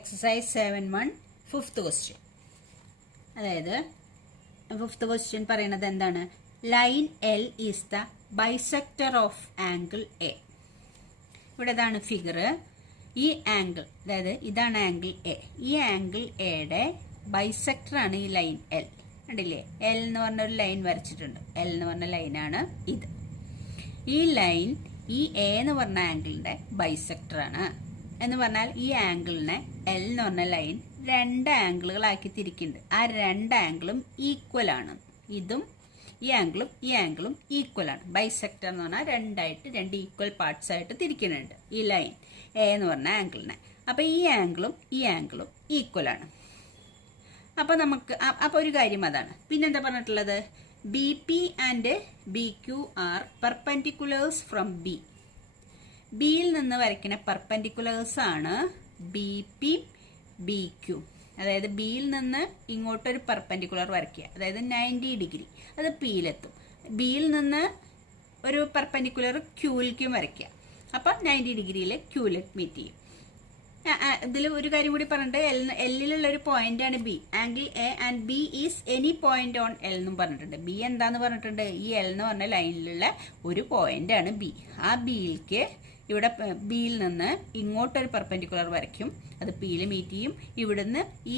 Exercise 7.1 fifth question. അതായത് fifth question പറയുന്നത് എന്താണ്? Line L is the bisector of angle A. ഇവിടെ ഇതാണ് ഫിഗർ. ഈ ആംഗിൾ, അതായത് ഇതാണ് ആംഗിൾ എ. ഈ ആംഗിൾ എയുടെ ബൈസെക്ടർ ആണ് ഈ ലൈൻ എൽ. കണ്ടില്ലേ? എൽ എന്ന് പറഞ്ഞൊരു ലൈൻ വരച്ചിട്ടുണ്ട്. എൽ എന്ന് പറഞ്ഞ ലൈനാണ് ഇത്. ഈ ലൈൻ ഈ എ എന്ന് പറഞ്ഞ ആംഗിളിന്റെ ബൈസെക്ടർ ആണ്. എന്ന് പറഞ്ഞാൽ ഈ ആംഗിളിനെ എൽ എന്ന് പറഞ്ഞ ലൈൻ രണ്ട് ആംഗിളുകളാക്കി തിരിക്കുന്നുണ്ട്. ആ രണ്ട് ആംഗിളും ഈക്വൽ ആണ്. ഇതും ഈ ആംഗിളും ഈക്വൽ ആണ്. ബൈസെക്ടർ എന്ന് പറഞ്ഞാൽ രണ്ട് ഈക്വൽ പാർട്സ് ആയിട്ട് തിരിക്കുന്നുണ്ട് ഈ ലൈൻ എ എന്ന് പറഞ്ഞ ആംഗിളിനെ. അപ്പൊ ഈ ആംഗിളും ഈക്വൽ ആണ്. അപ്പൊ ഒരു കാര്യം അതാണ്. പിന്നെന്താ പറഞ്ഞിട്ടുള്ളത്? B P and B Q are perpendiculars from B. ബിയിൽ നിന്ന് വരയ്ക്കുന്ന പെർപെൻഡിക്കുലേഴ്സ് ആണ് ബി പി ബി ക്യു. അതായത് ബിയിൽ നിന്ന് ഇങ്ങോട്ടൊരു പെർപെൻഡിക്കുലർ വരയ്ക്കുക, അതായത് 90 ഡിഗ്രി, അത് പിയിലെത്തും. ബിയിൽ നിന്ന് ഒരു പെർപെൻഡിക്കുലർ ക്യൂവിലേക്കും വരയ്ക്കുക, അപ്പം 90 ഡിഗ്രിയിൽ ക്യൂവിലേക്ക് മീറ്റ് ചെയ്യും. ഇതിൽ ഒരു കാര്യം കൂടി പറഞ്ഞിട്ട്, എല്ലിലുള്ള ഒരു പോയിന്റ് ആണ് B. Angle A and B is any point on L എന്നും പറഞ്ഞിട്ടുണ്ട്. ബി എന്താന്ന് പറഞ്ഞിട്ടുണ്ട്? ഈ എൽ എന്ന് പറഞ്ഞ ലൈനിലുള്ള ഒരു പോയിന്റ് ആണ് ബി. ആ ബിയിലേക്ക് ഇവിടെ ബിയിൽ നിന്ന് ഇങ്ങോട്ടൊരു പെർപെൻഡിക്കുലർ വരയ്ക്കും, അത് പിയിൽ മീറ്റ് ചെയ്യും. ഇവിടുന്ന് ഈ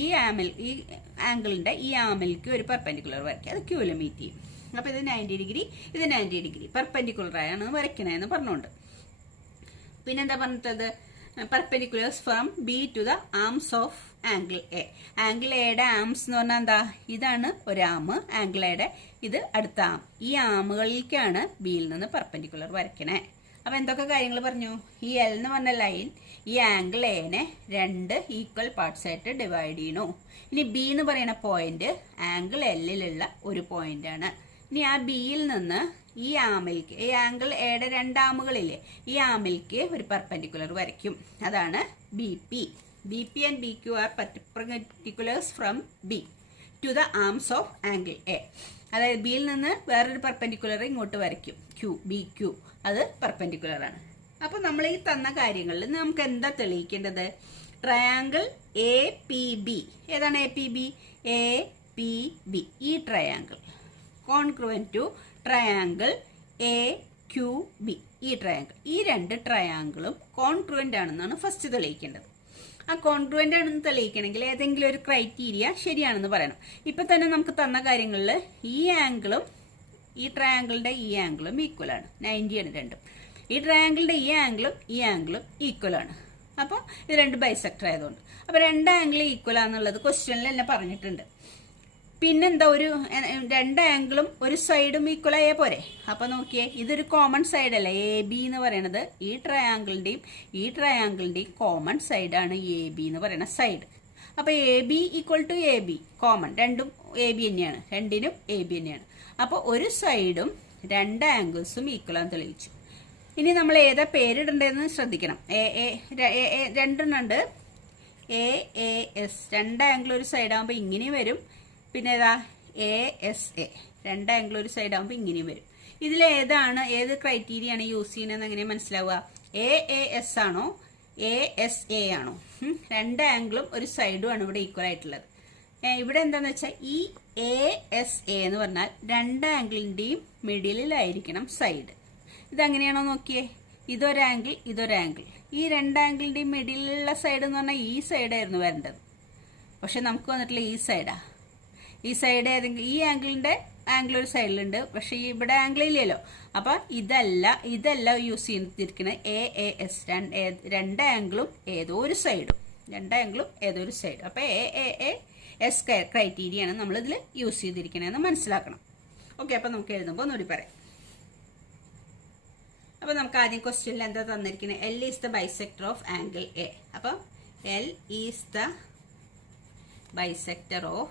ആംഗിളിന്റെ ഈ ആമിലേക്ക് ഒരു പെർപെൻഡിക്കുലർ വരയ്ക്കും, അത് ക്യൂവിൽ മീറ്റ് ചെയ്യും. അപ്പൊ ഇത് 90 ഡിഗ്രി, ഇത് 90 ഡിഗ്രി പെർപെൻഡിക്കുലർ ആയാണ് വരയ്ക്കണേന്ന് പറഞ്ഞുകൊണ്ട്. പിന്നെന്താ പറഞ്ഞിട്ടത്? Perpendiculars from B to the arms of angle A. Angle എയുടെ ആംസ് എന്ന് പറഞ്ഞാൽ എന്താ? ഇതാണ് ഒരു ആം, ആംഗിൾ എയുടെ ഇത് അടുത്ത ആം. ഈ ആമുകളിലേക്കാണ് ബിയിൽ നിന്ന് പെർപെൻഡിക്കുലർ വരയ്ക്കണേ. അപ്പൊ എന്തൊക്കെ കാര്യങ്ങൾ പറഞ്ഞു? ഈ എൽ എന്ന് പറഞ്ഞ ലൈൻ ഈ ആംഗിൾ എനെ രണ്ട് ഈക്വൽ പാർട്സ് ആയിട്ട് ഡിവൈഡ് ചെയ്യണു. ഇനി ബി എന്ന് പറയുന്ന പോയിന്റ് ആംഗിൾ എല്ലിലുള്ള ഒരു പോയിന്റ് ആണ്. ഇനി ആ ബിയിൽ നിന്ന് ഈ ആമിലേക്ക്, ഈ ആംഗിൾ എയുടെ രണ്ടാമുകളില്ലേ, ഈ ആമിലേക്ക് ഒരു പെർപെൻഡിക്കുലർ വരയ്ക്കും, അതാണ് B P. B P and B Q are perpendiculars from B to the arms of angle A. അതായത് ബിയിൽ നിന്ന് വേറൊരു പെർപെൻഡിക്കുലർ ഇങ്ങോട്ട് വരയ്ക്കും, ബി ക്യു, അത് പെർപെൻഡിക്കുലർ ആണ്. അപ്പൊ നമ്മൾ ഈ തന്ന കാര്യങ്ങളിൽ നമുക്ക് എന്താ തെളിയിക്കേണ്ടത്? Triangle A P B. ഏതാണ് A P B? A P B. ഈ triangle congruent to triangle A Q B. ഈ ട്രയാങ്കിൾ, ഈ രണ്ട് ട്രയാങ്കിളും കോൺഗ്രുവന്റ് ആണെന്നാണ് ഫസ്റ്റ് തെളിയിക്കേണ്ടത്. ആ കോൺഗ്രുവന്റ് ആണെന്ന് തെളിയിക്കണമെങ്കിൽ ഏതെങ്കിലും ഒരു ക്രൈറ്റീരിയ ശരിയാണെന്ന് പറയണം. ഇപ്പൊ തന്നെ നമുക്ക് തന്ന കാര്യങ്ങളിൽ ഈ ആംഗിളും ഈ ട്രയാങ്കിളിന്റെ ഈ ആംഗിളും ഈക്വൽ ആണ്, 90 ആണ് രണ്ടും. ഈ ട്രയാങ്കിളിന്റെ ഈ ആംഗിളും ഈക്വൽ ആണ്. അപ്പോൾ ഇത് രണ്ട് ബൈസെക്ടർ ആയതുകൊണ്ട് അപ്പൊ രണ്ട് ആംഗിൾ ഈക്വൽ ആണെന്നുള്ളത് ക്വസ്റ്റ്യനിൽ തന്നെ പറഞ്ഞിട്ടുണ്ട്. പിന്നെന്താ, രണ്ട് ആംഗിളും ഒരു സൈഡും ഈക്വൽ ആയാൽ പോരെ? അപ്പൊ നോക്കിയേ, ഇതൊരു കോമൺ സൈഡ് അല്ലേ എ ബി എന്ന് പറയുന്നത്. ഈ ട്രയാങ്കിളിന്റെയും കോമൺ സൈഡാണ് എ ബി എന്ന് പറയുന്ന സൈഡ്. അപ്പൊ A B equal to A B common, രണ്ടും എ ബി തന്നെയാണ്, രണ്ടിനും എ ബി തന്നെയാണ്. അപ്പൊ ഒരു സൈഡും രണ്ട് ആംഗിൾസും ഈക്വൽ ആണെന്ന് തെളിയിച്ചു. ഇനി നമ്മൾ ഏതാ പേരിടേണ്ടതെന്ന് ശ്രദ്ധിക്കണം. രണ്ടെണ്ണുണ്ട്, എ എ എസ്. രണ്ട് ആംഗിൾ ഒരു സൈഡ് ആകുമ്പോൾ ഇങ്ങനെ വരും. പിന്നെ ഏതാ? A S A. രണ്ട് ആംഗിൾ ഒരു സൈഡ് ആകുമ്പോൾ ഇങ്ങനെയും വരും. ഏത് ക്രൈറ്റീരിയ ആണ് യൂസ് ചെയ്യുന്നതെന്ന് എങ്ങനെ മനസ്സിലാവുക? എ എ എസ് ആണോ എ എസ് എ ആണോ? രണ്ട് ആംഗിളും ഒരു സൈഡും ആണ് ഇവിടെ ഈക്വൽ ആയിട്ടുള്ളത്. ഇവിടെ എന്താന്ന് വെച്ചാൽ ഈ എ എസ് എ എന്ന് പറഞ്ഞാൽ രണ്ട് ആംഗിളിന്റെയും മിഡിലായിരിക്കണം സൈഡ്. ഇതെങ്ങനെയാണോ നോക്കിയേ, ഇതൊരു ആംഗിൾ. ഈ രണ്ട് ആംഗിളിന്റെയും മിഡിലുള്ള സൈഡ് എന്ന് പറഞ്ഞാൽ ഈ സൈഡായിരുന്നു വരേണ്ടത്. പക്ഷെ നമുക്ക് വന്നിട്ടുള്ള ഈ സൈഡാ. ഈ സൈഡ് ഏതെങ്കിലും, ഈ ആംഗിൾ ഒരു സൈഡിലുണ്ട്, പക്ഷെ ഇവിടെ ആംഗിൾ ഇല്ലല്ലോ. അപ്പൊ ഇതല്ല യൂസ് ചെയ്തിരിക്കുന്നത് എ എ എസ്. രണ്ട് ആംഗിളും ഏതോ ഒരു സൈഡും. അപ്പൊ A A A S criteria ആണ് നമ്മൾ ഇതിൽ യൂസ് ചെയ്തിരിക്കണേന്ന് മനസ്സിലാക്കണം. ഓക്കെ, അപ്പൊ നമുക്ക് എഴുതുമ്പോൾ ഒന്നുകൂടി പറയാം. അപ്പൊ നമുക്ക് ആദ്യം ക്വസ്റ്റ്യനിൽ എന്താ തന്നിരിക്കുന്നത്? L is the bisector of angle A. അപ്പൊ L is the bisector of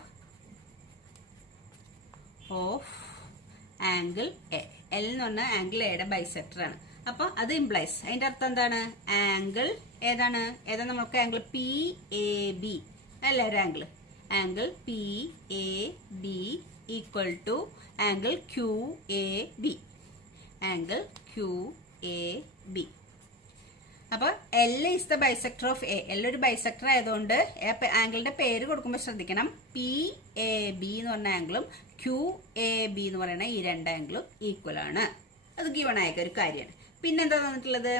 angle A. L എന്ന് പറഞ്ഞാൽ ആംഗിൾ എയുടെ ബൈസെക്ടർ ആണ്. അപ്പൊ അത് ഇംപ്ലൈസ്, അതിന്റെ അർത്ഥം എന്താണ്? ആംഗിൾ ഏതാ നമുക്ക്? ആംഗിൾ പി എ ബി അല്ലേ? Angle P A B equal to angle Q A B. അപ്പൊ L is the bisector of A. L ഒരു ബൈസെക്ടർ ആയതുകൊണ്ട് ആംഗിളിന്റെ പേര് കൊടുക്കുമ്പോൾ ശ്രദ്ധിക്കണം. പി എ ബി എന്ന് പറഞ്ഞ ആംഗിളും ക്യു എ ബി എന്ന് പറയുന്ന ഈ രണ്ട് ആംഗിളും ഈക്വൽ ആണ്. അത് ഗിവൺ ആയ ഒരു കാര്യമാണ്. പിന്നെന്താ തന്നിട്ടുള്ളത്?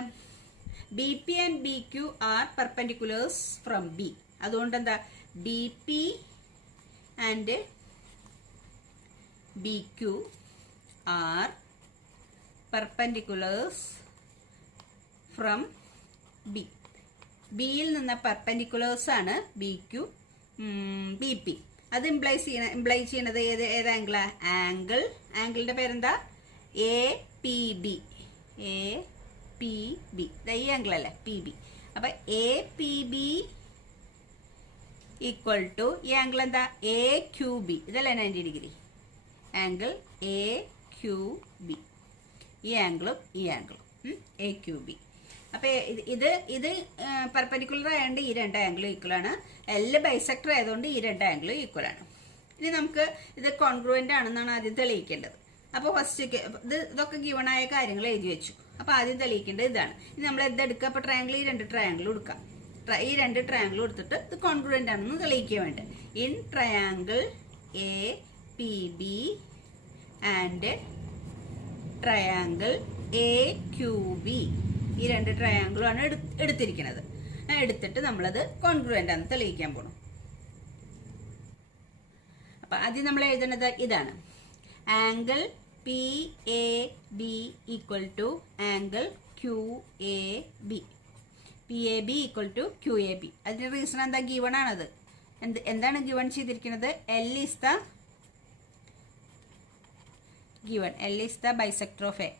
B P and B Q are perpendiculars from B. അതുകൊണ്ട് എന്താ B P and B Q are perpendiculars from B. ബിയിൽ നിന്ന് പെർപെൻഡിക്കുലേഴ്സ് ആണ് ബി ക്യു ബി പി. അത് ഇംപ്ലൈ ചെയ്യണത് ഏത് ആംഗിളാ? ആംഗിളിന്റെ പേരെന്താ? A P B. A P B ഈ ആംഗിൾ അല്ലേ പി ബി. അപ്പൊ A P B equal to ഈ ആംഗിൾ എന്താ? A Q B. ഇതല്ലേ 90 degree angle A Q B. ഈ ആംഗിളും ഈ ആംഗിളും എ ക്യു ബി. അപ്പൊ ഇത് പെർപെൻഡിക്കുലർ ആയതുകൊണ്ട് ഈ രണ്ട് ആംഗിളും ഈക്വൽ ആണ്. എൽ ബൈസെക്ടർ ആയതുകൊണ്ട് ഈ രണ്ട് ആംഗിളും ഈക്വൽ ആണ്. ഇനി നമുക്ക് ഇത് കോൺഗ്രുവന്റ് ആണെന്നാണ് ആദ്യം തെളിയിക്കേണ്ടത്. അപ്പോൾ ഫസ്റ്റ് ഇതൊക്കെ ഗിവൺ ആയ കാര്യങ്ങൾ എഴുതി വെച്ചു. അപ്പൊ ആദ്യം തെളിയിക്കേണ്ടത് ഇതാണ്. ഇനി നമ്മൾ എന്തെടുക്കുക? അപ്പൊ ട്രയാംഗിൾ ഈ രണ്ട് ട്രയാംഗിൾ എടുക്കാം. ഈ രണ്ട് ട്രയാംഗിൾ എടുത്തിട്ട് ഇത് കോൺഗ്രുവന്റ് ആണെന്ന് തെളിയിക്കുക വേണ്ട. In triangle A P B and triangle A Q B, ഈ രണ്ട് ട്രയാംഗിളാണ് എടുത്തിരിക്കുന്നത്. എടുത്തിട്ട് നമ്മളത് കോൺഗ്രുവന്റ് ആണെന്ന് തെളിയിക്കാൻ പോകണം. അപ്പൊ ആദ്യം നമ്മൾ എഴുതുന്നത് ഇതാണ്. Angle P A B equal to angle Q A B. P A B equal to Q A B. അതിന്റെ റീസൺ എന്താ? ഗിവൺ ആണത്. എന്താണ് ഗിവൺ ചെയ്തിരിക്കുന്നത്? L is the given. L is the bisector of A.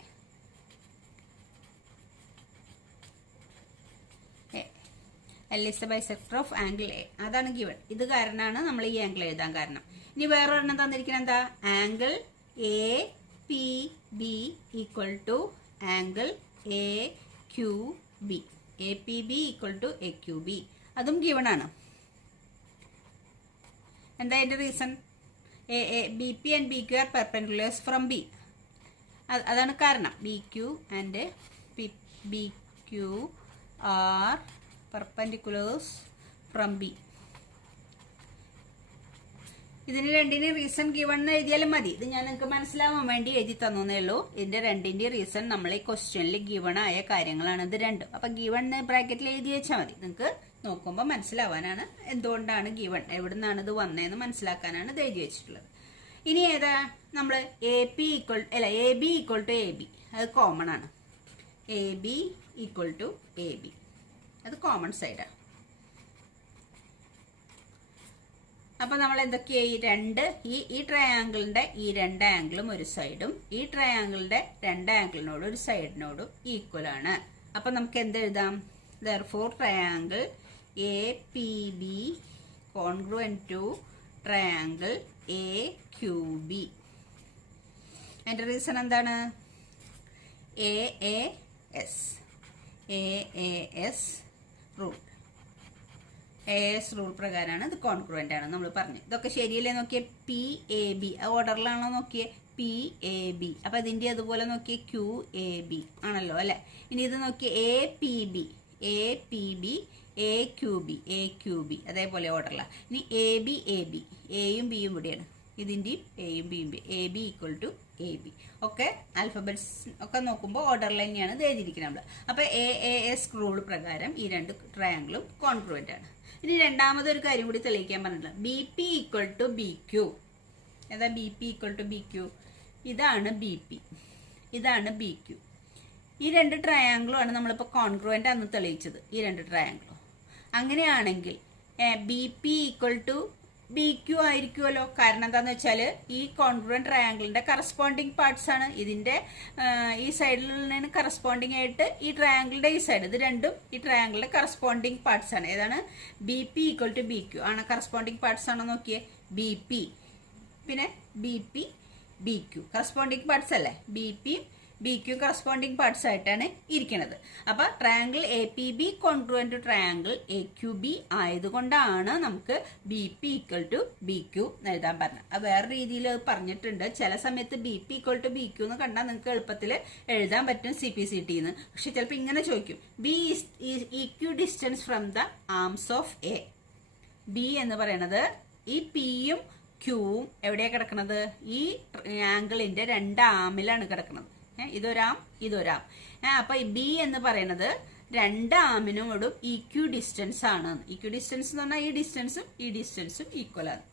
L is the bisector of angle A. അതാണ് given. ഇത് കാരണമാണ് നമ്മൾ ഈ ആംഗിൾ എഴുതാൻ കാരണം. ഇനി വേറൊരെണ്ണം തന്നിരിക്കുന്നത് എന്താ? Angle A P B equal to angle A Q B. A P B equal to A Q B. അതും ഗിവൺ ആണ്. എന്താ അതിന്റെ reason? B P and B Q are perpendiculars from B. അതാണ് കാരണം. B Q and B Q are perpendiculars from B. ഇതിന് രണ്ടിന് reason given എന്ന് എഴുതിയാലും മതി. ഇത് ഞാൻ നിങ്ങൾക്ക് മനസ്സിലാവാൻ വേണ്ടി എഴുതി തന്നേ ഉള്ളൂ. ഇതിന്റെ രണ്ടിന്റെ റീസൺ നമ്മൾ ഈ ക്വസ്റ്റ്യനിൽ ഗിവൺ ആയ കാര്യങ്ങളാണ് ഇത് രണ്ടും. അപ്പൊ ഗിവൺ ബ്രാക്കറ്റിൽ എഴുതി വെച്ചാൽ മതി. നിങ്ങൾക്ക് നോക്കുമ്പോൾ മനസ്സിലാവാനാണ് എന്തുകൊണ്ടാണ് ഗിവൺ, എവിടെ നിന്നാണ് ഇത് വന്നതെന്ന് മനസ്സിലാക്കാനാണ് ഇത് എഴുതി വെച്ചിട്ടുള്ളത്. ഇനി ഏതാ? നമ്മൾ A B equal to A B. അത് കോമൺ ആണ്. A B equal to A B അത് കോമൺ സൈഡാണ്. അപ്പൊ നമ്മൾ എന്തൊക്കെയാ ഈ ട്രയാംഗിളിന്റെ ഈ രണ്ട് ആംഗിളും ഒരു സൈഡും ഈ ട്രയാംഗിളിന്റെ രണ്ട് ആംഗിളിനോടും ഒരു സൈഡിനോടും ഈക്വൽ ആണ്. അപ്പൊ നമുക്ക് എന്തെഴുതാം? therefore triangle APB congruent to triangle AQB. അതിന്റെ റീസൺ എന്താണ്? AAS rule. AAS റൂൾ പ്രകാരമാണ് ഇത് കോൺഗ്രുവന്റ് ആണ് നമ്മൾ പറഞ്ഞു. ഇതൊക്കെ ശരിയല്ലേ? നോക്കിയേ PAB ഓർഡറിലാണോ? നോക്കിയേ PAB. അപ്പൊ ഇതിന്റെ അതുപോലെ നോക്കിയേ QAB ആണല്ലോ അല്ലെ. ഇനി ഇത് നോക്കിയേ APB AQB അതേപോലെ ഓർഡറിലാണ്. ഇനി AB എയും ബിയും ഇവിടെയാണ്. ഇതിന്റെയും എയും ബിയും AB ഈക്വൽ ടു AB. ഒക്കെ ആൽഫബറ്റ്സ് ഒക്കെ നോക്കുമ്പോൾ ഓർഡറിൽ തന്നെയാണ് ഇത് എഴുതിയിരിക്കുന്നത് നമ്മൾ. അപ്പൊ AAS റൂൾ പ്രകാരം ഈ രണ്ട് ട്രയാംഗിളും കോൺഗ്രുവന്റ് ആണ്. ഇനി രണ്ടാമതൊരു കാര്യം കൂടി തെളിയിക്കാൻ പറഞ്ഞിട്ടുള്ളത്. BP equal to BQ. ഏതാ BP ഈക്വൽ ടു BQ? ഇതാണ് BP, ഇതാണ് BQ. ഈ രണ്ട് ട്രയാംഗിളും ആണ് നമ്മളിപ്പോൾ കോൺഗ്രുവന്റ് ആണെന്ന് തെളിയിച്ചത്. ഈ രണ്ട് ട്രയാംഗിളും അങ്ങനെയാണെങ്കിൽ BP ഈക്വൽ ടു BQ ആയിരിക്കുമല്ലോ. കാരണം എന്താന്ന് വെച്ചാൽ ഈ കോൺഗ്രുവന്റ് ട്രയാംഗിളിന്റെ കറസ്പോണ്ടിങ് പാർട്സ് ആണ്. ഇതിന്റെ ഈ സൈഡിൽ നിന്ന് കറസ്പോണ്ടിങ് ആയിട്ട് ഈ ട്രയാംഗിളിന്റെ ഈ സൈഡ്, ഇത് രണ്ടും ഈ ട്രയാംഗിളിന്റെ കറസ്പോണ്ടിങ് പാർട്സ് ആണ്. ഏതാണ്? BP ഈക്വൽ ടു BQ ആണ്. കറസ്പോണ്ടിങ് പാർട്സ് ആണോ നോക്കിയേ? BP പിന്നെ BP BQ കറസ്പോണ്ടിങ് പാർട്സ് അല്ലേ? BP B Q corresponding parts ആയിട്ടാണ് ഇരിക്കുന്നത്. അപ്പൊ triangle A P B congruent triangle A Q B ആയതുകൊണ്ടാണ് നമുക്ക് B P equal to B Q എന്ന് എഴുതാൻ പറഞ്ഞത്. അത് വേറെ രീതിയിൽ പറഞ്ഞിട്ടുണ്ട്. ചില സമയത്ത് B P equal to B Q എന്ന് കണ്ടാൽ നിങ്ങൾക്ക് എളുപ്പത്തിൽ എഴുതാൻ പറ്റും സി പി സി ടിന്ന്. പക്ഷെ ചിലപ്പോൾ ഇങ്ങനെ ചോദിക്കും, B is equidistant from the arms of A. B എന്ന് പറയണത് ഈ പിയും ക്യൂവും എവിടെയാണ് കിടക്കുന്നത്? ഈ ആംഗിളിന്റെ രണ്ട് ആമിലാണ് കിടക്കുന്നത്. ഇതൊരാം ഇതൊരാം. അപ്പൊ ബി എന്ന് പറയുന്നത് രണ്ട് ആമിനോടും ഈക്വി ഡിസ്റ്റൻസ് ആണ്. ഈക്വി ഡിസ്റ്റൻസ് എന്ന് പറഞ്ഞാൽ ഈ ഡിസ്റ്റൻസും ഈക്വൽ ആണ്.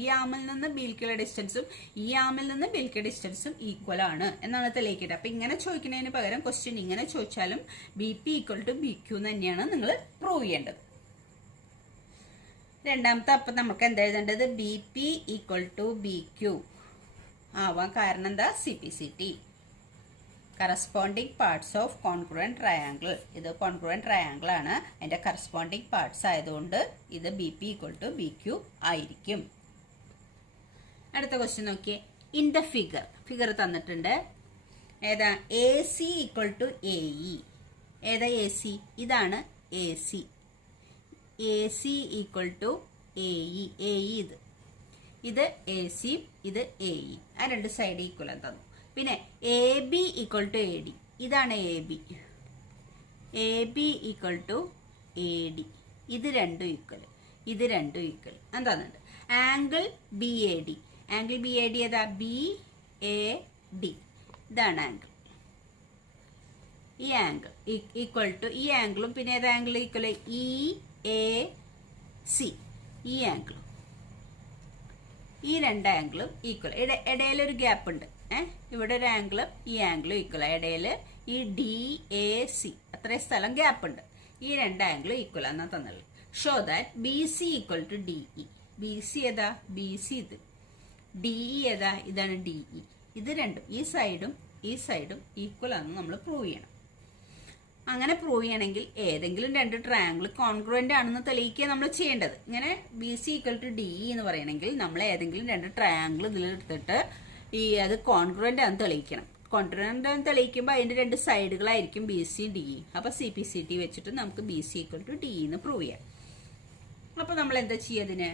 ഈ ആമിൽ നിന്ന് ബിയിലേക്കുള്ള ഡിസ്റ്റൻസും ഈ ആമിൽ നിന്ന് ബിയിലേക്ക് ഡിസ്റ്റൻസും ഈക്വൽ ആണ് എന്നാണ് തെളിയിക്കേണ്ടത്. അപ്പൊ ഇങ്ങനെ ചോദിക്കുന്നതിന് പകരം ക്വസ്റ്റ്യൻ ഇങ്ങനെ ചോദിച്ചാലും B P equal to B Q തന്നെയാണ് നിങ്ങൾ പ്രൂവ് ചെയ്യേണ്ടത്. രണ്ടാമത്തെ അപ്പം നമുക്ക് എന്താ എഴുതേണ്ടത്? B P equal to B Q ആവാൻ കാരണം എന്താ? C P C T corresponding parts of congruent triangle. ഇത് കോൺഗ്രുവന്റ് ട്രയാങ്കിൾ ആണ്. അതിന്റെ കറസ്പോണ്ടിങ് പാർട്സ് ആയതുകൊണ്ട് ഇത് B P equal to B Q ആയിരിക്കും. അടുത്ത ക്വസ്റ്റ്യൻ നോക്കിയേ. ഇൻ ദ ഫിഗർ തന്നിട്ടുണ്ട്. ഏതാ? A C equal to A E. ഏതാ എ സി? ഇതാണ് A C. A C equal to A E. A E ഇത് എ സി, ഇത് എ ഇ. ആ രണ്ട് സൈഡ് ഈക്വൽ എന്ന് തന്നു. പിന്നെ A B equal to A D. ഇതാണ് A B. A B equal to A D. ഇത് രണ്ടും ഈക്വൽ, ഇത് രണ്ടും ഈക്വൽ എന്താന്നുണ്ട്. Angle B A D. Angle B A D ഏതാ? B A D. ഇതാണ് ആംഗിൾ. ഈ ആംഗിൾ ഈക്വൽ ടു ഈ ആംഗിളും പിന്നെ ഏത് angle equal? E A C. ഈ ആംഗിളും ഈ രണ്ട് ആംഗിളും ഈക്വൽ. ഇടയിലൊരു ഗ്യാപ്പ് ഉണ്ട്. ഇവിടെ ഒരു ആംഗിളും ഈ ആംഗിളും ഈക്വൽ. ഇടയിൽ ഈ ഡി എ സി അത്രയും സ്ഥലം ഗ്യാപ്പ് ഉണ്ട്. ഈ രണ്ട് ആംഗിളും ഈക്വൽ എന്നാ തന്നുള്ളത്. Show that B C equal to D E. B C ഏതാ? ബി സി ഇത്. ഡി ഇ ഏതാ? ഇതാണ് ഡി ഇ. ഇത് രണ്ടും ഈ സൈഡും ഈക്വൽ ആണെന്ന് നമ്മൾ പ്രൂവ് ചെയ്യണം. അങ്ങനെ പ്രൂവ് ചെയ്യണമെങ്കിൽ ഏതെങ്കിലും രണ്ട് ട്രയാങ്കിൾ കോൺഗ്രുവന്റ് ആണെന്ന് തെളിയിക്കുക നമ്മൾ ചെയ്യേണ്ടത്. ഇങ്ങനെ B C equal to D E എന്ന് പറയണമെങ്കിൽ നമ്മൾ ഏതെങ്കിലും രണ്ട് ട്രയാങ്കിൾ ഇതിലെടുത്തിട്ട് അത് കോൺഗ്രുവന്റ് ആണെന്ന് തെളിയിക്കണം. കോൺഗ്രുവന്റ് ആണെന്ന് തെളിയിക്കുമ്പോൾ അതിന്റെ രണ്ട് സൈഡുകളായിരിക്കും ബി സി ഡി ഇ. അപ്പൊ സി പി സി ടി വെച്ചിട്ട് നമുക്ക് B C equal to D എന്ന് പ്രൂവ് ചെയ്യാം. അപ്പൊ നമ്മൾ എന്താ ചെയ്യതിന്?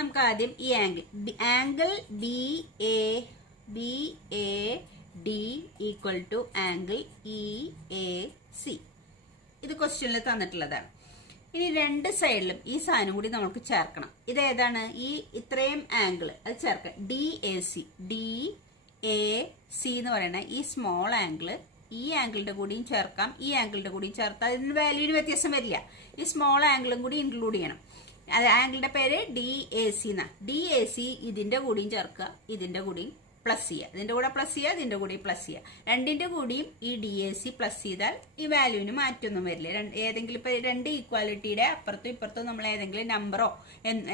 നമുക്ക് ആദ്യം ഈ angle B A D equal to angle E A C. ഇത് ക്വസ്റ്റ്യനിൽ തന്നിട്ടുള്ളതാണ്. ഇനി രണ്ട് സൈഡിലും ഈ സാധനം കൂടി നമുക്ക് ചേർക്കണം. ഇത് ഏതാണ്? ഈ ഇത്രയും ആംഗിൾ അത് ചേർക്കാം. D A C. D A C എന്ന് പറയുന്ന ഈ സ്മോൾ ആംഗിൾ ഈ ആംഗിളിന്റെ കൂടിയും ചേർക്കാം, ഈ ആംഗിളിന്റെ കൂടിയും ചേർത്താൽ ഇതിന് വാല്യൂവിന് വ്യത്യാസം വരില്ല. ഈ സ്മോൾ ആംഗിളും കൂടി ഇൻക്ലൂഡ് ചെയ്യണം. അത് ആംഗിളിന്റെ പേര് ഡി എ സി എന്നാ. ഡി എ സി ഇതിന്റെ കൂടിയും ചേർക്കുക, ഇതിന്റെ കൂടിയും പ്ലസ് ചെയ്യുക. ഇതിന്റെ കൂടെ പ്ലസ് ചെയ്യുക, ഇതിന്റെ കൂടി പ്ലസ് ചെയ്യുക. രണ്ടിന്റെ കൂടിയും ഈ ഡി എ സി പ്ലസ് ചെയ്താൽ ഈ വാല്യൂവിന് മാറ്റമൊന്നും വരില്ല. ഏതെങ്കിലും ഇപ്പൊ രണ്ട് ഈക്വാലിറ്റിയുടെ അപ്പുറത്തും ഇപ്പുറത്തും നമ്മൾ ഏതെങ്കിലും നമ്പറോ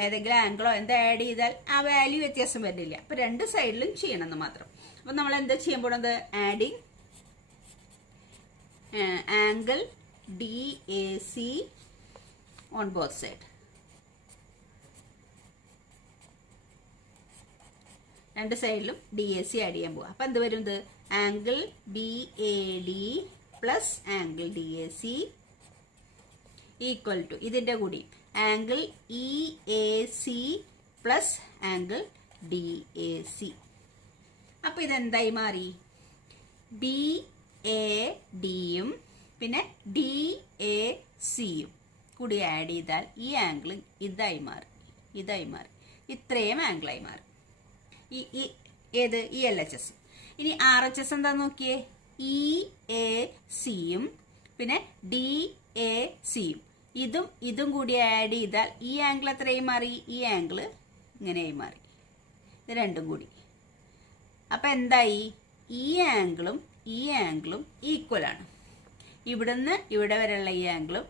ഏതെങ്കിലും ആംഗിളോ എന്താ ആഡ് ചെയ്താൽ ആ വാല്യൂ വ്യത്യാസം വരില്ല. അപ്പൊ രണ്ട് സൈഡിലും ചെയ്യണമെന്ന് മാത്രം. അപ്പൊ നമ്മൾ എന്താ ചെയ്യാൻ പോണത്? Adding angle D A C on both side. രണ്ട് സൈഡിലും ഡി എ സി ആഡ് ചെയ്യാൻ പോവാം. അപ്പൊ എന്ത് വരും? ഇത് angle B A D plus angle D A C equal to ഇതിന്റെ കൂടി angle E A C plus angle D A C. അപ്പൊ ഇതെന്തായി മാറി? ബി എ ഡിയും പിന്നെ ഡി എ സിയും കൂടി ആഡ് ചെയ്താൽ ഈ ആംഗിൾ ഇതായി മാറി. ഇത്രയും ആംഗിളായി മാറി. ഏത്? ഈ എൽ എച്ച് എസ്. ഇനി ആർ എച്ച് എസ് എന്താ നോക്കിയേ? ഇ എ സിയും പിന്നെ ഡി എ സിയും ഇതും കൂടി ആഡ് ചെയ്താൽ ഈ ആംഗിൾ എത്രയായി മാറി? ഈ ആംഗിൾ ഇങ്ങനെയായി മാറി. ഇത് രണ്ടും കൂടി. അപ്പൊ എന്തായി? ഈ ആംഗിളും ഈക്വൽ ആണ്. ഇവിടുന്ന് ഇവിടെ വരെയുള്ള ഈ ആംഗിളും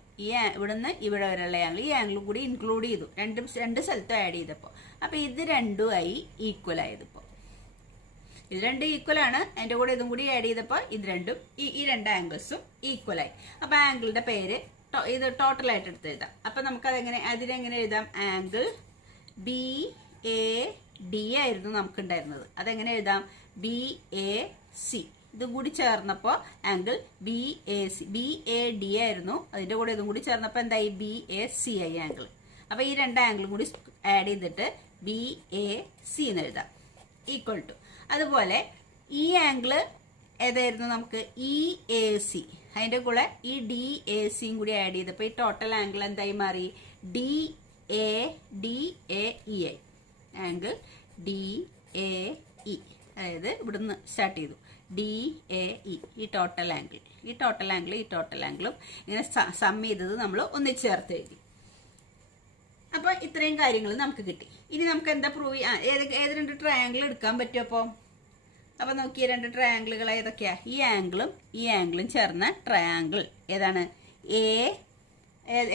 ഇവിടുന്ന് ഇവിടെ വരെയുള്ള ആംഗിൾ ഈ ആംഗിളും കൂടി ഇൻക്ലൂഡ് ചെയ്തു. രണ്ട് സ്ഥലത്തും ആഡ് ചെയ്തപ്പോൾ. അപ്പൊ ഇത് രണ്ടുമായി ഈക്വൽ ആയത്. ഇപ്പോൾ ഇത് രണ്ടും ഈക്വൽ ആണ്. അതിന്റെ കൂടെ ഇതും കൂടി ആഡ് ചെയ്തപ്പോൾ ഇത് രണ്ടും ഈ രണ്ട് ആംഗിൾസും ഈക്വൽ ആയി. അപ്പൊ ആംഗിളിന്റെ പേര് ഇത് ടോട്ടൽ ആയിട്ട് എടുത്ത് എഴുതാം. അപ്പൊ നമുക്ക് അതിനെങ്ങനെ എഴുതാം? ആംഗിൾ ബി എ ഡി ആയിരുന്നു നമുക്ക് ഉണ്ടായിരുന്നത്. അതെങ്ങനെ എഴുതാം? B A C. ഇതും കൂടി ചേർന്നപ്പോൾ angle B A C, B A D ആയിരുന്നു. അതിന്റെ കൂടെ ഇതും കൂടി ചേർന്നപ്പോൾ എന്തായി? ബി എ സി ആയി ആംഗിൾ. അപ്പൊ ഈ രണ്ട് ആംഗിളും കൂടി ആഡ് ചെയ്തിട്ട് ബി എ സി എന്ന് എഴുതാം. ഈക്വൽ ടു, അതുപോലെ ഈ ആംഗിള് ഏതായിരുന്നു നമുക്ക്? E A C. അതിന്റെ കൂടെ ഈ ഡി എ സിയും കൂടി ആഡ് ചെയ്തപ്പോൾ ഈ ടോട്ടൽ ആംഗിൾ എന്തായി മാറി? ഡി എ ഇ ആയി. ആംഗിൾ ഡി എ ഇ, അതായത് ഇവിടുന്ന് സ്റ്റാർട്ട് ചെയ്തു ഡി എ ഇ. ഈ ടോട്ടൽ ആംഗിൾ, ഈ ടോട്ടൽ ആംഗിളും ഇങ്ങനെ സം ചെയ്തത് നമ്മൾ ഒന്നിച്ച് ചേർത്ത് എഴുതി. അപ്പൊ ഇത്രയും കാര്യങ്ങൾ നമുക്ക് കിട്ടി. ഇനി നമുക്ക് എന്താ പ്രൂവ് ചെയ്യാം? ഏത് രണ്ട് ട്രയാങ്കിൾ എടുക്കാൻ പറ്റും? അപ്പൊ നോക്കിയ രണ്ട് ട്രയാങ്കിളുകൾ ഏതൊക്കെയാ? ഈ ആംഗിളും ചേർന്ന ട്രയാങ്കിൾ ഏതാണ്?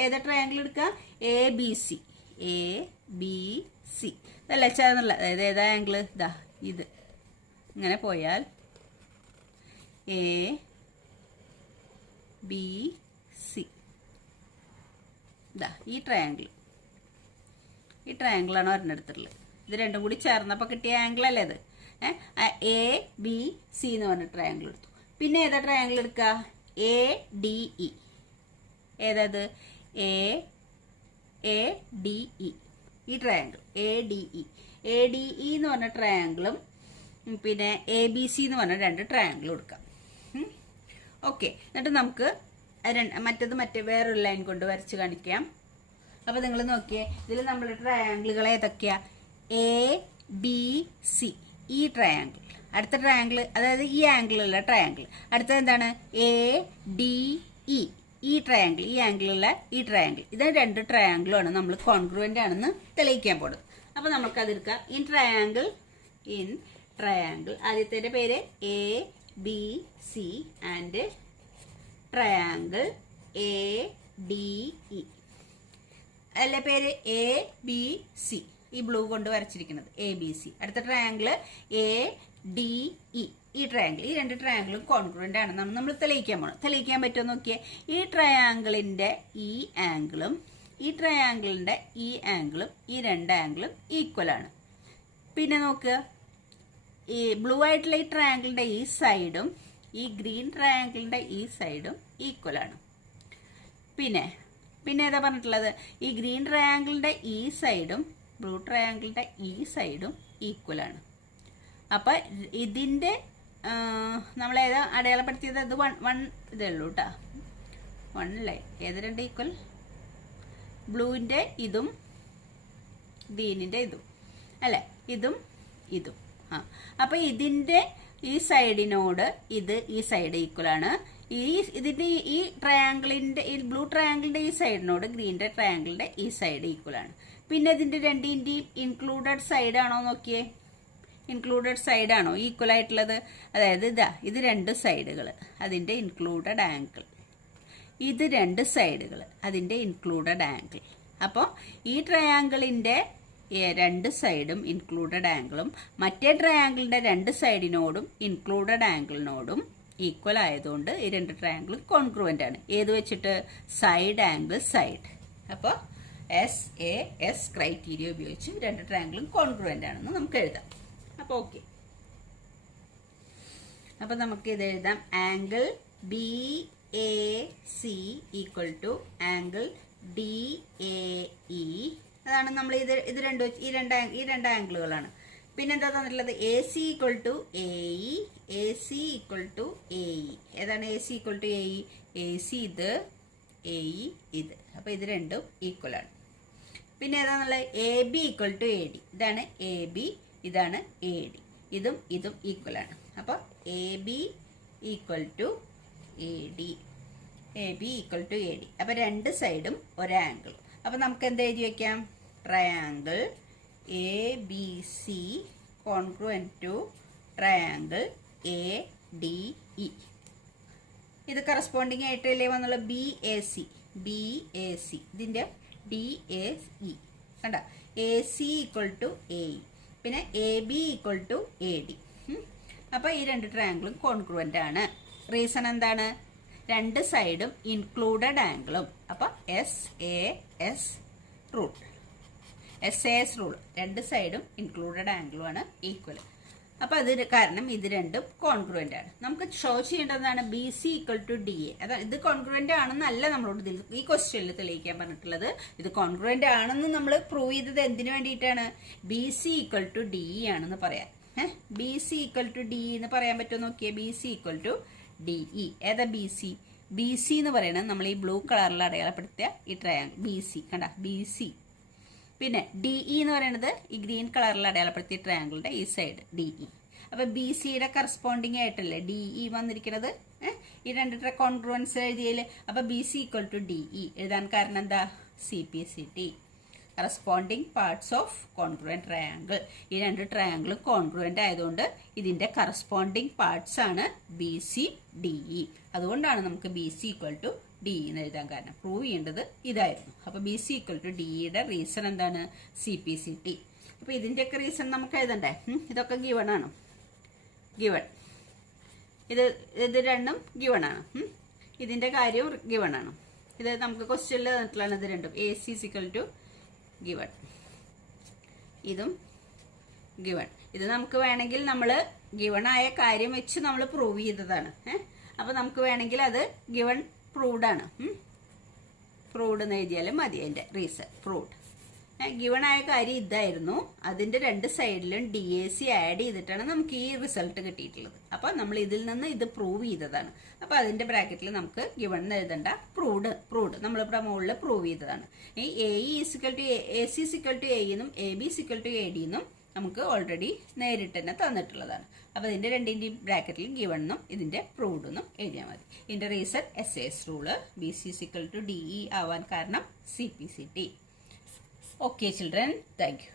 ഏതാ ട്രയാങ്കിൾ എടുക്കുക? A B C. A B C ഇതല്ല ചേർന്നുള്ള, അതായത് ഏതാ ആംഗിൾ? ഇതാ ഇത്. ഇങ്ങനെ പോയാൽ എ ബി സി, ഇതാ ഈ ട്രയാങ്കിളാണ് ഒരെണ്ണെടുത്തിട്ടുള്ളത്. ഇത് രണ്ടും കൂടി ചേർന്നപ്പോൾ കിട്ടിയ ആംഗിൾ അല്ലേ ഇത്? എ ബി സി എന്ന് പറഞ്ഞ ട്രയാങ്കിൾ എടുത്തു. പിന്നെ ഏതാ ട്രയാങ്കിൾ എടുക്കുക? A D E. ഏതാത്? A D E. ഈ ട്രയാങ്കിൾ എ ഡി ഇ എന്ന് പറഞ്ഞ ട്രയാങ്കിളും പിന്നെ എ ബി സി എന്ന് പറഞ്ഞ രണ്ട് ട്രയാങ്കിളും എടുക്കാം. ഓക്കെ, എന്നിട്ട് നമുക്ക് മറ്റേ വേറൊരു ലൈൻ കൊണ്ട് വരച്ച് കാണിക്കാം. അപ്പൊ നിങ്ങൾ നോക്കിയേ, ഇതിൽ നമ്മൾ ട്രയാങ്കിളുകൾ ഏതൊക്കെയാ? എ ബി സി, ഈ ട്രയാങ്കിൾ. അടുത്ത ട്രയാങ്കിൾ, അതായത് ഈ ആംഗിളുള്ള ട്രയാങ്കിൾ. അടുത്തത് എന്താണ്? എ ഡി ഇ, ഈ ട്രയാങ്കിൾ, ഈ ആംഗിളുള്ള ഈ ട്രയാങ്കിൾ. ഇത് രണ്ട് ട്രയാങ്കിളുമാണ് നമ്മൾ കോൺഗ്രുവൻ്റ് ആണെന്ന് തെളിയിക്കാൻ പോകുന്നത്. അപ്പൊ നമുക്ക് അതെടുക്കാം. ഇൻ ട്രയാങ്കിൾ ആദ്യത്തെ പേര് A B C and triangle A D E. അല്ല പേര് എ ബി സി, ഈ ബ്ലൂ കൊണ്ട് വരച്ചിരിക്കുന്നത് എ ബി സി. അടുത്ത ട്രയാങ്കിൾ എ ഡി ഇ, ഈ ട്രയാങ്കിൾ. ഈ രണ്ട് ട്രയാങ്കിളും കോൺഗ്രുവൻ്റ് ആണെന്നാണ് നമ്മൾ തെളിയിക്കാൻ പോകുന്നത്. തെളിയിക്കാൻ പറ്റുമോ നോക്കിയേ. ഈ ട്രയാങ്കിളിന്റെ ഈ ആംഗിളും ഈ ട്രയാങ്കിളിന്റെ ഈ ആംഗിളും ഈ രണ്ട് ആംഗിളും ഈക്വൽ ആണ്. പിന്നെ നോക്കുക, ഈ ബ്ലൂ ആയിട്ടുള്ള ഈ ട്രയാങ്കിളിന്റെ ഈ സൈഡും ഈ ഗ്രീൻ ട്രയാങ്കിളിന്റെ ഈ സൈഡും ഈക്വൽ ആണ്. പിന്നെ ഏതാ പറഞ്ഞിട്ടുള്ളത്? ഈ ഗ്രീൻ ട്രയാങ്കിളിന്റെ ഈ സൈഡും ബ്ലൂ ട്രയാങ്കിളിന്റെ ഈ സൈഡും ഈക്വൽ ആണ്. അപ്പൊ ഇതിന്റെ നമ്മൾ ഏതാ അടയാളപ്പെടുത്തിയത്? ഇത് വൺ ഇതേ ഉള്ളൂ കേട്ടോ, വൺ ലൈൻ. ഏത് രണ്ട് ഈക്വൽ? ബ്ലൂവിന്റെ ഇതും ഗ്രീനിന്റെ ഇതും അല്ലെ, ഇതും. അപ്പൊ ഇതിന്റെ ഈ സൈഡിനോട് ഈ സൈഡ് ഈക്വൽ ആണ്. ഇതിന്റെ ഈ ട്രയാങ്കിളിന്റെ, ഈ ബ്ലൂ ട്രയാങ്കിളിന്റെ ഈ സൈഡിനോട് ഗ്രീനിന്റെ ട്രയാങ്കിളിന്റെ ഈ സൈഡ് ഈക്വൽ ആണ്. പിന്നെ ഇതിന്റെ രണ്ടിന്റെയും ഇൻക്ലൂഡഡ് സൈഡ് ആണോ നോക്കിയേ. ഇൻക്ലൂഡഡ് സൈഡ് ആണോ ഈക്വൽ ആയിട്ടുള്ളത്? അതായത് ഇത് രണ്ട് സൈഡുകൾ, അതിന്റെ ഇൻക്ലൂഡഡ് ആംഗിൾ. ഇത് രണ്ട് സൈഡുകൾ, അതിന്റെ ഇൻക്ലൂഡഡ് ആംഗിൾ. അപ്പോൾ ഈ ട്രയാങ്കിളിന്റെ രണ്ട് സൈഡും ഇൻക്ലൂഡഡ് ആംഗിളും മറ്റേ ട്രയാങ്കിളിന്റെ രണ്ട് സൈഡിനോടും ഇൻക്ലൂഡഡ് ആംഗിളിനോടും ഈക്വൽ ആയതുകൊണ്ട് ഈ രണ്ട് ട്രയാങ്കിളും കോൺഗ്രുവൻ്റ് ആണ്. ഏത് വെച്ചിട്ട്? Side angle side. അപ്പോൾ SAS ക്രൈറ്റീരിയ ഉപയോഗിച്ച് രണ്ട് ട്രയാങ്കിളും കോൺഗ്രുവൻ്റ് ആണെന്ന് നമുക്ക് എഴുതാം. അപ്പോൾ ഓക്കെ, അപ്പൊ നമുക്ക് ഇത് എഴുതാം. Angle B A C equal to angle D A E. അതാണ് നമ്മൾ ഇത് രണ്ടും ഈ രണ്ട് ആംഗിളുകളാണ്. പിന്നെന്താ തന്നിട്ടുള്ളത്? A C equal to A E, A C equal to A E. ഏതാണ് A C equal to A E? A C ഇത്, എ ഇ ഇത്. അപ്പൊ ഇത് രണ്ടും ഈക്വൽ ആണ്. പിന്നെ ഏതാന്നുള്ളത്? A B equal to A D. ഇതാണ് എ ബി, ഇതാണ് എ ഡി. ഇതും ഈക്വൽ ആണ്. അപ്പൊ A B equal to A D, A B equal to A D. അപ്പൊ രണ്ട് സൈഡും ഒരാംഗിൾ. അപ്പൊ നമുക്ക് എന്താ എഴുതി വെക്കാം? Triangle A B C congruent to triangle A D E. ഇത് കറസ്പോണ്ടിങ് ആയിട്ടല്ലേ വന്നുള്ള ബി എ സി. ഇതിന്റെ ഡി എ ഇ കണ്ട. A C equal to A E, പിന്നെ A B equal to A D. അപ്പൊ ഈ രണ്ട് ട്രയാങ്കിളും കോൺഗ്രുവൻ്റ് ആണ്. റീസൺ എന്താണ്? രണ്ട് സൈഡും ഇൻക്ലൂഡഡ് ആംഗിളും. അപ്പൊ SAS റൂൾ. SAS റൂൾ, രണ്ട് സൈഡും ഇൻക്ലൂഡഡ് ആംഗിളും ആണ് ഈക്വൽ. അപ്പൊ അത് കാരണം ഇത് രണ്ടും കോൺഗ്രുവന്റ് ആണ്. നമുക്ക് ഷോ ചെയ്യേണ്ടതാണ് BC ഈക്വൽ ടു DA. അതായത് ഇത് കോൺഗ്രുവന്റ് ആണെന്നല്ല നമ്മളോട് ഈ ക്വസ്റ്റ്യനിൽ തെളിയിക്കാൻ പറഞ്ഞിട്ടുള്ളത്. ഇത് കോൺഗ്രുവന്റ് ആണെന്ന് നമ്മൾ പ്രൂവ് ചെയ്തത് എന്തിനു വേണ്ടിയിട്ടാണ്? BC ഈക്വൽ ടു DE ആണെന്ന് പറയാൻ. BC ഈക്വൽ ടു DE എന്ന് പറയാൻ പറ്റുമോ നോക്കിയേ. BC equal to DE. ഏതാ BC എന്ന് പറയുന്നത് നമ്മൾ ഈ ബ്ലൂ കളറിൽ അടയാളപ്പെടുത്തിയ ഈ ട്രയാങ്കിൾ BC കണ്ട, BC. പിന്നെ DE എന്ന് പറയുന്നത് ഈ ഗ്രീൻ കളറിൽ അടയാളപ്പെടുത്തിയ ട്രയാങ്കിളിന്റെ ഈ സൈഡ് DE. അപ്പൊ BCയുടെ കറസ്പോണ്ടിങ് ആയിട്ടല്ലേ DE വന്നിരിക്കുന്നത്. ഈ രണ്ട് കോൺഗ്രുവൻസ് എഴുതിയല്ലേ. അപ്പൊ BC ഈക്വൽ ടു DE എഴുതാൻ കാരണം എന്താ? CPCT, corresponding parts of congruent triangle. ഈ രണ്ട് ട്രയാങ്കിളും കോൺഗ്രുവന്റ് ആയതുകൊണ്ട് ഇതിന്റെ കറസ്പോണ്ടിങ് പാർട്സ് ആണ് BC DE. അതുകൊണ്ടാണ് നമുക്ക് BC ഈക്വൽ ടു DE എന്ന് എഴുതാൻ കാരണം. പ്രൂവ് ചെയ്യേണ്ടത് ഇതായിരുന്നു. അപ്പൊ BC ഈക്വൽ ടു DEയുടെ റീസൺ എന്താണ്? CPCT. അപ്പൊ ഇതിന്റെയൊക്കെ റീസൺ നമുക്ക് എഴുതണ്ടേ? ഇതൊക്കെ ഗിവൺ ആണ്. ഗിവൺ ഇത് രണ്ടും ഗിവൺ ആണ്. ഇതിന്റെ കാര്യവും ഗിവൺ ആണ്. ഇത് നമുക്ക് ക്വസ്റ്റ്യനിൽ തന്നിട്ടുള്ളതാണ്. ഇത് രണ്ടും AC ഈക്വൽ ടു ഗിവൺ, ഇതും ഗിവൺ. ഇത് നമുക്ക് വേണമെങ്കിൽ നമ്മൾ ഗിവൺ ആയ കാര്യം വെച്ച് നമ്മൾ പ്രൂവ് ചെയ്തതാണ്. അപ്പൊ നമുക്ക് വേണമെങ്കിൽ അത് ഗിവൺ പ്രൂവ്ഡ് ആണ്. പ്രൂവ്ഡ് എന്ന് എഴുതിയാലും മതി. അതിന്റെ റീസൺ പ്രൂവ്ഡ്. ഗിവൺ ആയ കാര്യം ഇതായിരുന്നു. അതിന്റെ രണ്ട് സൈഡിലും DAC ആഡ് ചെയ്തിട്ടാണ് നമുക്ക് ഈ റിസൾട്ട് കിട്ടിയിട്ടുള്ളത്. അപ്പൊ നമ്മൾ ഇതിൽ നിന്ന് ഇത് പ്രൂവ് ചെയ്തതാണ്. അപ്പൊ അതിന്റെ ബ്രാക്കറ്റിൽ നമുക്ക് ഗിവൺ എന്ന് എഴുതണ്ട, പ്രൂവ്ഡ് നമ്മളിവിടെ മുകളിൽ പ്രൂവ് ചെയ്തതാണ്. ഈ AC ഈക്വൽ ടു AE എന്നും AB ഈക്വൽ ടു AD എന്നും നമുക്ക് ഓൾറെഡി നേരിട്ട് തന്നെ തന്നിട്ടുള്ളതാണ്. അപ്പൊ ഇതിന്റെ രണ്ടിന്റെയും ബ്രാക്കറ്റിൽ ഗിവൺ എന്നും ഇതിന്റെ പ്രൂവ്ഡ് എന്നും എഴുതിയാൽ മതി. ഇതിന്റെ reason SAS rule. BC equal to DE ആവാൻ കാരണം CPCT. Okay children, thank you.